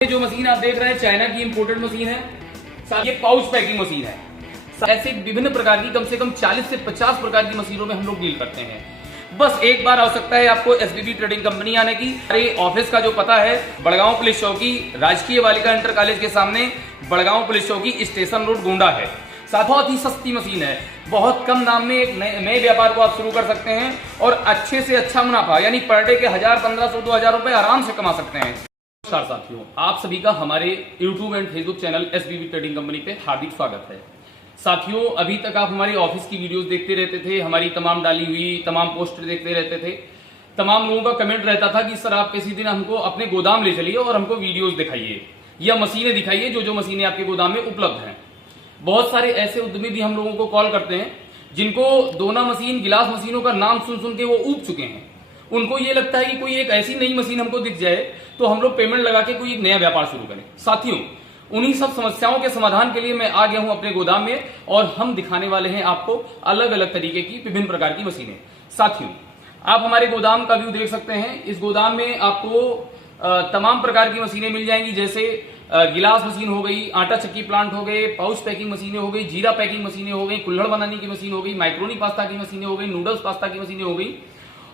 जो मशीन आप देख रहे हैं चाइना की इंपोर्टेड मशीन है। ये पाउच पैकिंग मशीन है। ऐसे विभिन्न प्रकार की कम से कम 40 से 50 प्रकार की मशीनों में हम लोग डील करते हैं। बस एक बार आवश्यकता है आपको एसबीबी ट्रेडिंग कंपनी आने की। हमारे ऑफिस का जो पता है बड़गांव पुलिस चौकी, राजकीय बालिका इंटर कॉलेज के सामने, बड़गांव पुलिस चौकी, स्टेशन रोड, गोंडा है। बहुत ही सस्ती मशीन है। बहुत कम दाम में एक नए व्यापार को आप शुरू कर सकते हैं और अच्छे से अच्छा मुनाफा यानी पर डे के 1000, 1500, 2000 रुपए आराम से कमा सकते हैं। नमस्कार साथियों, आप सभी का हमारे YouTube and Facebook channel SBB trading company पे हार्दिक स्वागत है। साथियों, अभी तक आप हमारी ऑफिस की वीडियोस देखते रहते थे, हमारी तमाम डाली हुई तमाम पोस्ट देखते रहते थे। तमाम लोगों का कमेंट रहता था कि सर आप किसी दिन हमको अपने गोदाम ले चलिए और हमको वीडियोस दिखाइए या मशीनें दिखाइए जो मशीनें आपके गोदाम में उपलब्ध हैं। बहुत सारे ऐसे उद्यमी भी हम लोगों को कॉल करते हैं जिनको दोना मशीन, गिलास मशीनों का नाम सुन सुन के वो ऊब चुके हैं। उनको ये लगता है कि कोई एक ऐसी नई मशीन हमको दिख जाए तो हम लोग पेमेंट लगा के कोई एक नया व्यापार शुरू करें। साथियों, उन्हीं सब समस्याओं के समाधान के लिए मैं आ गया हूं अपने गोदाम में और हम दिखाने वाले हैं आपको अलग अलग तरीके की विभिन्न प्रकार की मशीनें। साथियों, आप हमारे गोदाम का व्यू देख सकते हैं। इस गोदाम में आपको तमाम प्रकार की मशीनें मिल जाएंगी, जैसे गिलास मशीन हो गई, आटा चक्की प्लांट हो गए, पाउच पैकिंग मशीनें हो गई, जीरा पैकिंग मशीनें हो गई, कुल्हड़ बनाने की मशीन हो गई, माइक्रोनी पास्ता की मशीनें हो गई, नूडल्स पास्ता की मशीनें हो गई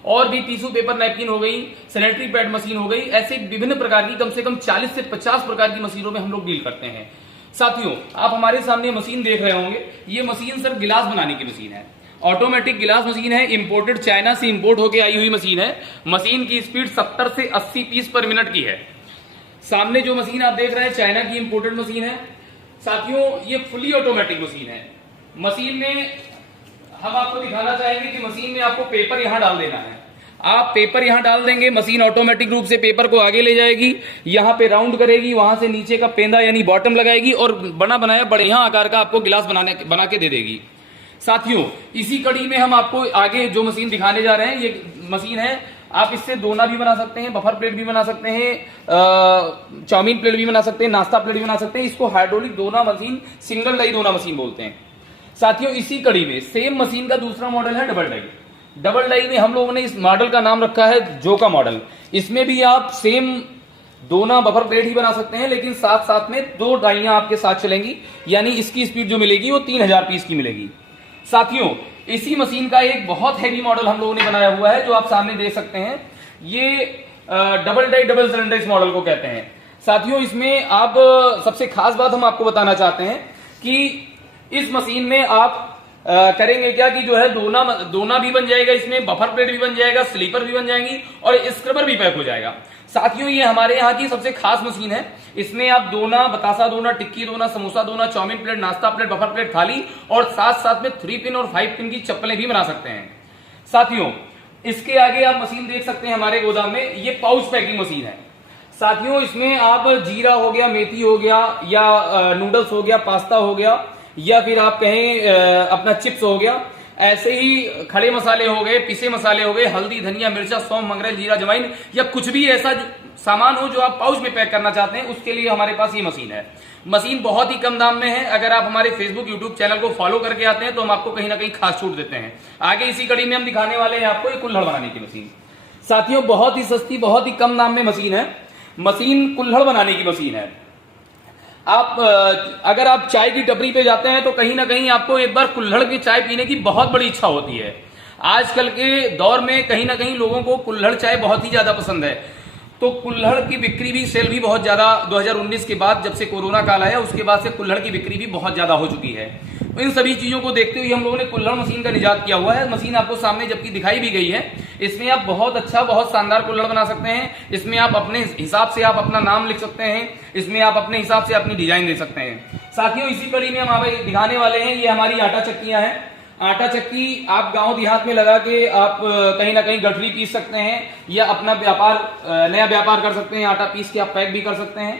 और भी टिश्यू पेपर नैपकिन हो गई, सैनिटरी पैड मशीन हो गई। ऐसे विभिन्न प्रकार की कम से कम 40 से 50 प्रकार की मशीनों में हम लोग डील करते हैं। साथियों, आप हमारे सामने मशीन देख रहे होंगे। ये मशीन सर गिलास बनाने की मशीन है। ऑटोमेटिक गिलास मशीन है। इंपोर्टेड, चाइना से इंपोर्ट होकर आई हुई मशीन है। मशीन की स्पीड 70 से 80 पीस पर मिनट की है। सामने जो मशीन आप देख रहे हैं चाइना की इंपोर्टेड मशीन है। साथियों, ये फुली ऑटोमेटिक मशीन है। मशीन में हम आपको दिखाना चाहेंगे कि मशीन में आपको पेपर यहां डाल देना है। आप पेपर यहां डाल देंगे, मशीन ऑटोमेटिक रूप से पेपर को आगे ले जाएगी, यहां पे राउंड करेगी, वहां से नीचे का पेंदा यानी बॉटम लगाएगी और बना बनाया बढ़िया आकार का आपको गिलास बना के दे देगी। साथियों, इसी कड़ी में हम आपको आगे जो मशीन दिखाने जा रहे हैं, ये मशीन है। आप इससे दोना भी बना सकते हैं, बफर प्लेट भी बना सकते हैं, चाउमीन प्लेट भी बना सकते हैं, नाश्ता प्लेट भी बना सकते हैं। इसको हाइड्रोलिक दोना मशीन, सिंगल डाई दोना मशीन बोलते हैं। साथियों, इसी कड़ी में सेम मशीन का दूसरा मॉडल है डबल डाई। डबल डाई में हम लोगों ने इस मॉडल का नाम रखा है जोका मॉडल। इसमें भी आप सेम दोना बफर प्लेट ही बना सकते हैं, लेकिन साथ साथ में दो डाइयां आपके साथ चलेंगी, यानी इसकी स्पीड जो मिलेगी वो 3000 पीस की मिलेगी। साथियों, इसी मशीन का एक बहुत हैवी मॉडल हम लोगों ने बनाया हुआ है जो आप सामने देख सकते हैं। ये डबल डाई डबल सिलेंडर इस मॉडल को कहते हैं। साथियों, इसमें आप सबसे खास बात हम आपको बताना चाहते हैं कि इस मशीन में आप करेंगे क्या कि जो है दोना भी बन जाएगा, इसमें बफर प्लेट भी बन जाएगा, स्लीपर भी बन जाएंगी और स्क्रबर भी पैक हो जाएगा। साथियों, ये हमारे यहाँ की सबसे खास मशीन है। इसमें आप दोना, बतासा दोना, टिक्की दोना, समोसा दोना, चाउमीन प्लेट, नाश्ता प्लेट, बफर प्लेट, थाली और साथ साथ में 3 पिन और 5 पिन की चप्पलें भी बना सकते हैं। साथियों, इसके आगे आप मशीन देख सकते हैं हमारे गोदाम में। ये पाउच पैकिंग मशीन है। साथियों, इसमें आप जीरा हो गया, मेथी हो गया या नूडल्स हो गया, पास्ता हो गया या फिर आप कहें अपना चिप्स हो गया, ऐसे ही खड़े मसाले हो गए, पिसे मसाले हो गए, हल्दी, धनिया, मिर्चा, सौंफ, मंगरेल, जीरा, जवाइन या कुछ भी ऐसा सामान हो जो आप पाउच में पैक करना चाहते हैं, उसके लिए हमारे पास ये मशीन है। मशीन बहुत ही कम दाम में है। अगर आप हमारे फेसबुक, यूट्यूब चैनल को फॉलो करके आते हैं तो हम आपको कहीं ना कहीं खास छूट देते हैं। आगे इसी कड़ी में हम दिखाने वाले हैं आपको एक कुल्हड़ बनाने की मशीन। साथियों, बहुत ही सस्ती, बहुत ही कम दाम में मशीन है। मशीन कुल्हड़ बनाने की मशीन है। आप अगर आप चाय की टपरी पे जाते हैं तो कहीं ना कहीं आपको एक बार कुल्हड़ की चाय पीने की बहुत बड़ी इच्छा होती है। आजकल के दौर में कहीं ना कहीं लोगों को कुल्हड़ चाय बहुत ही ज्यादा पसंद है। तो कुल्हड़ की बिक्री भी, सेल भी बहुत ज्यादा 2019 के बाद, जब से कोरोना काल आया उसके बाद से कुल्हड़ की बिक्री भी बहुत ज्यादा हो चुकी है। इन सभी चीजों को देखते हुए हम लोगों ने कुल्हड़ मशीन का निजात किया हुआ है। मशीन आपको सामने जबकि दिखाई भी गई है। इसमें आप बहुत अच्छा, बहुत शानदार कुल्हड़ बना सकते हैं। इसमें आप अपने हिसाब से आप अपना नाम लिख सकते हैं। इसमें आप अपने हिसाब से अपनी डिजाइन दे सकते हैं। साथियों, इसी कड़ी में हम आपको दिखाने वाले हैं, ये हमारी आटा चक्कियां हैं। आटा चक्की आप गांव देहात में लगा के आप कहीं ना कहीं गठरी पीस सकते हैं या अपना व्यापार, नया व्यापार कर सकते हैं। आटा पीस के आप पैक भी कर सकते हैं।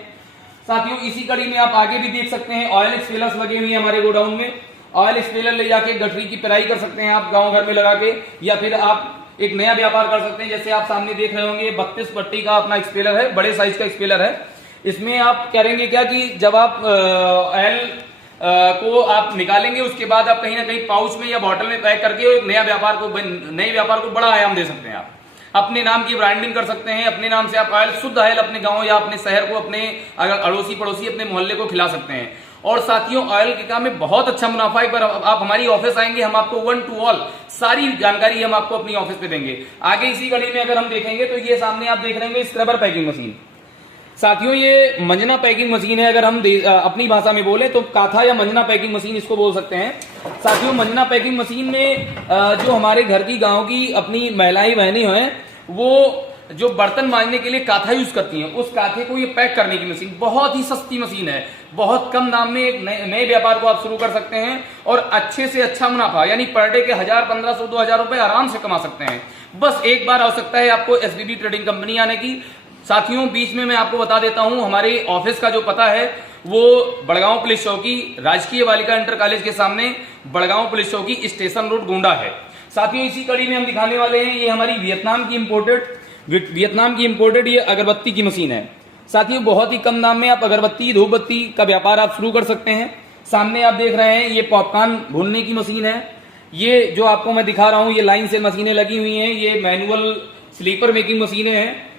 साथियों, इसी कड़ी में आप आगे भी देख सकते हैं ऑयल स्पेलर्स लगे हुए हैं हमारे गोडाउन में। ऑयल स्पेलर ले जाके गठरी की पेराई कर सकते हैं आप गांव घर में लगा के, या फिर आप एक नया व्यापार कर सकते हैं। जैसे आप सामने देख रहे होंगे 32 पट्टी का अपना स्पेलर है, बड़े साइज का स्पेलर है। इसमें आप करेंगे क्या कि जब आप ऑयल को आप निकालेंगे उसके बाद आप कहीं ना कहीं पाउच में या बॉटल में पैक करके नए व्यापार को बड़ा आयाम दे सकते हैं आप। अपने नाम की ब्रांडिंग कर सकते हैं, अपने नाम से आप ऑयल, शुद्ध ऑयल अपने गांव या अपने शहर को, अपने अगर अड़ोसी पड़ोसी, अपने मोहल्ले को खिला सकते हैं। और साथियों, ऑयल के काम में बहुत अच्छा मुनाफा है। पर आप हमारी ऑफिस आएंगे, हम आपको 1 to all सारी जानकारी हम आपको अपनी ऑफिस पे देंगे। आगे इसी कड़ी में अगर हम देखेंगे तो ये सामने आप देख रहे होंगे स्क्रबर पैकिंग मशीन। साथियों, ये मंजना पैकिंग मशीन है। अगर हम अपनी भाषा में बोले तो काथा या मंजना पैकिंग मशीन इसको बोल सकते हैं। साथियों, मंजना पैकिंग मशीन में जो हमारे घर की, गांव की अपनी महिलाएं बहनें हैं, वो जो बर्तन मांजने के लिए काथा यूज करती हैं, उस काथे को ये पैक करने की मशीन, बहुत ही सस्ती मशीन है। बहुत कम दाम में एक नए व्यापार को आप शुरू कर सकते हैं और अच्छे से अच्छा मुनाफा, यानी पर डे के 1000, 1500, 2000 रुपए आराम से कमा सकते हैं। बस एक बार आवश्यकता है आपको एसबीबी ट्रेडिंग कंपनी आने की। साथियों, बीच में मैं आपको बता देता हूं, हमारे ऑफिस का जो पता है वो बड़गांव पुलिस चौकी, राजकीय बालिका इंटर कॉलेज के सामने, बड़गांव पुलिस चौकी, स्टेशन रोड, गोंडा है। साथियों, इसी कड़ी में हम दिखाने वाले हैं, ये हमारी वियतनाम की इंपोर्टेड ये अगरबत्ती की मशीन है। साथियों, बहुत ही कम दाम में आप अगरबत्ती, धूपबत्ती का व्यापार आप शुरू कर सकते हैं। सामने आप देख रहे हैं, ये पॉपकॉर्न भूनने की मशीन है। ये जो आपको मैं दिखा रहा हूं, ये लाइन से मशीनें लगी हुई हैं, ये मैनुअल स्लीपर मेकिंग मशीनें हैं।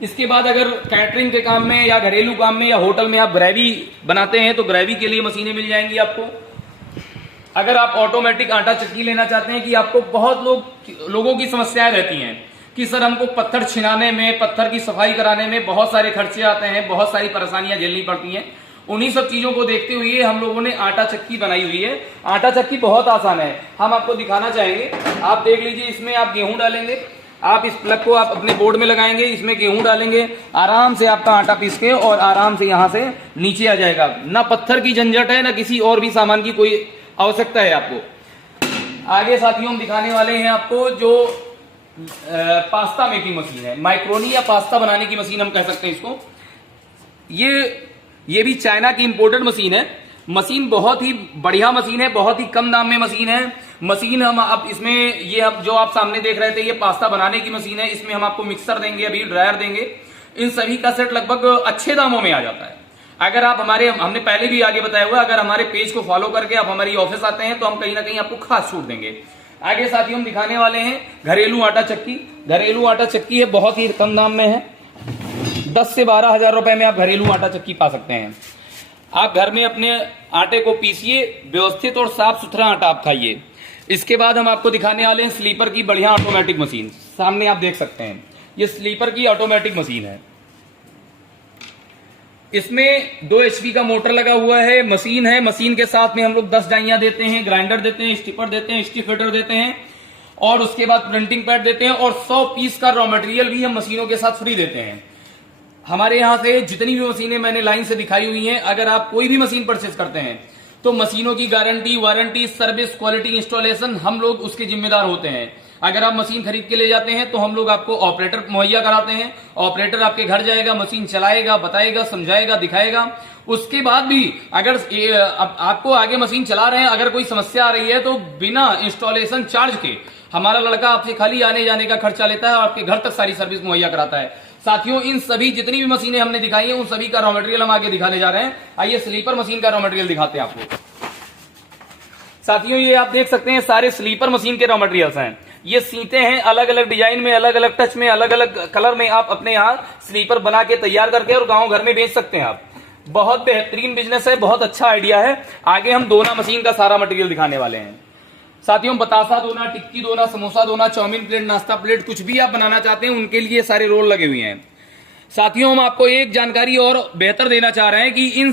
इसके बाद अगर कैटरिंग के काम में या घरेलू काम में या होटल में आप ग्रेवी बनाते हैं तो ग्रेवी के लिए मशीनें मिल जाएंगी आपको। अगर आप ऑटोमेटिक आटा चक्की लेना चाहते हैं, कि आपको बहुत लोगों की समस्याएं रहती हैं कि सर हमको पत्थर छिनाने में, पत्थर की सफाई कराने में बहुत सारे खर्चे आते हैं, बहुत सारी परेशानियां झेलनी पड़ती हैं। उन्हीं सब चीजों को देखते हुए हम लोगों ने आटा चक्की बनाई हुई है। आटा चक्की बहुत आसान है, हम आपको दिखाना चाहेंगे। आप देख लीजिए, इसमें आप गेहूं डालेंगे, आप इस प्लग को आप अपने बोर्ड में लगाएंगे, इसमें गेहूं डालेंगे, आराम से आपका आटा पीस के और आराम से यहां से नीचे आ जाएगा। ना पत्थर की झंझट है, ना किसी और भी सामान की कोई आवश्यकता है आपको। आगे साथियों, हम दिखाने वाले हैं आपको जो पास्ता मेकिंग मशीन है, माइक्रोनी या पास्ता बनाने की मशीन हम कह सकते हैं इसको। ये भी चाइना की इंपोर्टेड मशीन है। मशीन बहुत ही बढ़िया मशीन है, बहुत ही कम दाम में मशीन है। मशीन हम अब इसमें ये अब जो आप सामने देख रहे थे, ये पास्ता बनाने की मशीन है। इसमें हम आपको मिक्सर देंगे, अभी ड्रायर देंगे। इन सभी का सेट लगभग अच्छे दामों में आ जाता है। अगर आप हमने पहले भी आगे बताया हुआ, अगर हमारे पेज को फॉलो करके आप हमारी ऑफिस आते हैं तो हम कहीं ना कहीं आपको खास छूट देंगे। आगे साथियों, हम दिखाने वाले हैं घरेलू आटा चक्की। घरेलू आटा चक्की है, बहुत ही कम दाम में है। 10 से 12 हजार रुपए में आप घरेलू आटा चक्की पा सकते हैं। आप घर में अपने आटे को पीसिए, व्यवस्थित और साफ सुथरा आटा आप खाइए। इसके बाद हम आपको दिखाने वाले हैं स्लीपर की बढ़िया ऑटोमेटिक मशीन। सामने आप देख सकते हैं, ये स्लीपर की ऑटोमेटिक मशीन है। इसमें 2 HP का मोटर लगा हुआ है, मशीन है। मशीन के साथ में हम लोग 10 डाइयां देते हैं, ग्राइंडर देते हैं, स्टिपर देते हैं, स्टिफेटर देते हैं और उसके बाद प्रिंटिंग पैड देते हैं और 100 पीस का रॉ मटेरियल भी हम मशीनों के साथ फ्री देते हैं। हमारे यहां से जितनी भी मशीनें मैंने लाइन से दिखाई हुई हैं, अगर आप कोई भी मशीन परचेज करते हैं तो मशीनों की guarantee, warranty, service, quality, installation हम लोग उसके जिम्मेदार होते हैं। अगर आप मशीन खरीद के ले जाते हैं तो हम लोग आपको ऑपरेटर मुहैया कराते हैं। ऑपरेटर आपके घर जाएगा, मशीन चलाएगा, बताएगा, समझाएगा, दिखाएगा। उसके बाद भी अगर आपको आगे मशीन चला रहे हैं, अगर कोई समस्या आ रही है तो बिना इंस्टॉलेशन चार्ज के हमारा लड़का आपसे खाली आने जाने का खर्चा लेता है और आपके घर तक सारी सर्विस मुहैया कराता है। साथियों, इन सभी जितनी भी मशीनें हमने दिखाई हैं, उन सभी का रॉ मटेरियल हम आगे दिखाने जा रहे हैं। आइए स्लीपर मशीन का रॉ मटेरियल दिखाते हैं आपको। साथियों, ये आप देख सकते हैं सारे स्लीपर मशीन के रॉ मटेरियल्स हैं। ये सीते हैं, अलग अलग डिजाइन में, अलग अलग टच में, अलग अलग कलर में आप अपने यहाँ स्लीपर बना के तैयार करके और गांव घर में बेच सकते हैं आप। बहुत बेहतरीन बिजनेस है, बहुत अच्छा आइडिया है। आगे हम दोना मशीन का सारा मटेरियल दिखाने वाले हैं। साथियों, बतासा दोना, टिक्की दोना, समोसा दोना, चाउमीन प्लेट, नाश्ता प्लेट, कुछ भी आप बनाना चाहते हैं उनके लिए सारे रोल लगे हुए हैं। साथियों, हम आपको एक जानकारी और बेहतर देना चाह रहे हैं कि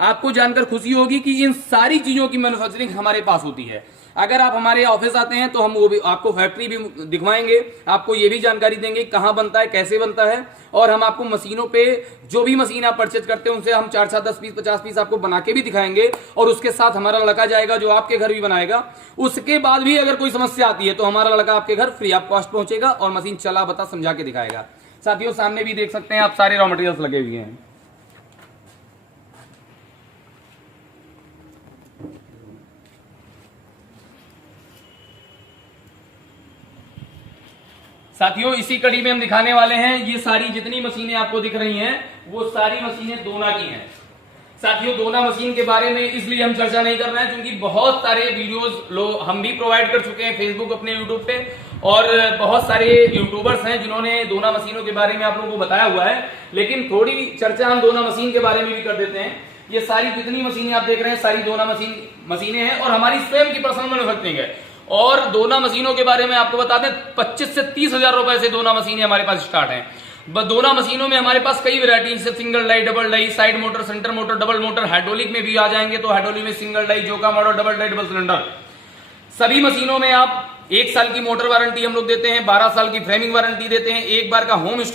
आपको जानकर खुशी होगी कि इन सारी चीजों की मैन्युफैक्चरिंग हमारे पास होती है। अगर आप हमारे ऑफिस आते हैं तो हम वो भी आपको फैक्ट्री भी दिखवाएंगे, आपको ये भी जानकारी देंगे कहाँ बनता है, कैसे बनता है। और हम आपको मशीनों पे जो भी मशीन आप परचेज करते हैं उनसे हम 4-4, 10 पीस, 50 पीस आपको बना के भी दिखाएंगे और उसके साथ हमारा लड़का जाएगा जो आपके घर भी बनाएगा। उसके बाद भी अगर कोई समस्या आती है तो हमारा लड़का आपके घर फ्री ऑफ कॉस्ट पहुंचेगा और मशीन चला बता समझा के दिखाएगा। साथियों, सामने भी देख सकते हैं आप सारे रॉ मटेरियल्स लगे हुए हैं। साथियों, इसी कड़ी में हम दिखाने वाले हैं, ये सारी जितनी मशीनें आपको दिख रही हैं वो सारी मशीनें दोना की हैं। साथियों, दोना मशीन के बारे में इसलिए हम चर्चा नहीं कर रहे हैं क्योंकि बहुत सारे वीडियोस हम भी प्रोवाइड कर चुके हैं फेसबुक, अपने यूट्यूब पे, और बहुत सारे यूट्यूबर्स हैं जिन्होंने दोना मशीनों के बारे में आप लोगों को बताया हुआ है, लेकिन थोड़ी चर्चा हम दोना मशीन के बारे में भी कर देते हैं। ये सारी जितनी मशीनें आप देख रहे हैं सारी दोना मशीनें हैं और हमारी स्वयं की पर्सनल मैन्युफैक्चरिंग है। और दोना मशीनों के बारे में आपको बता दें 25 से 30 हजार रुपए से दोना मशीनें हमारे पास स्टार्ट हैं। दोना मशीनों में हमारे पास कई वैरायटी, जैसे single die, double die, side motor, centre motor, double motor, hydraulic में भी आ जाएंगे तो हाइड्रोलिक में सिंगल डाई, जोका model, double die, double cylinder. सभी मशीनों में आप 1 साल की मोटर वारंटी हम लोग देते हैं, 12 साल की फ्रेमिंग वारंटी देते हैं, 1 बार का होम इंस्टॉल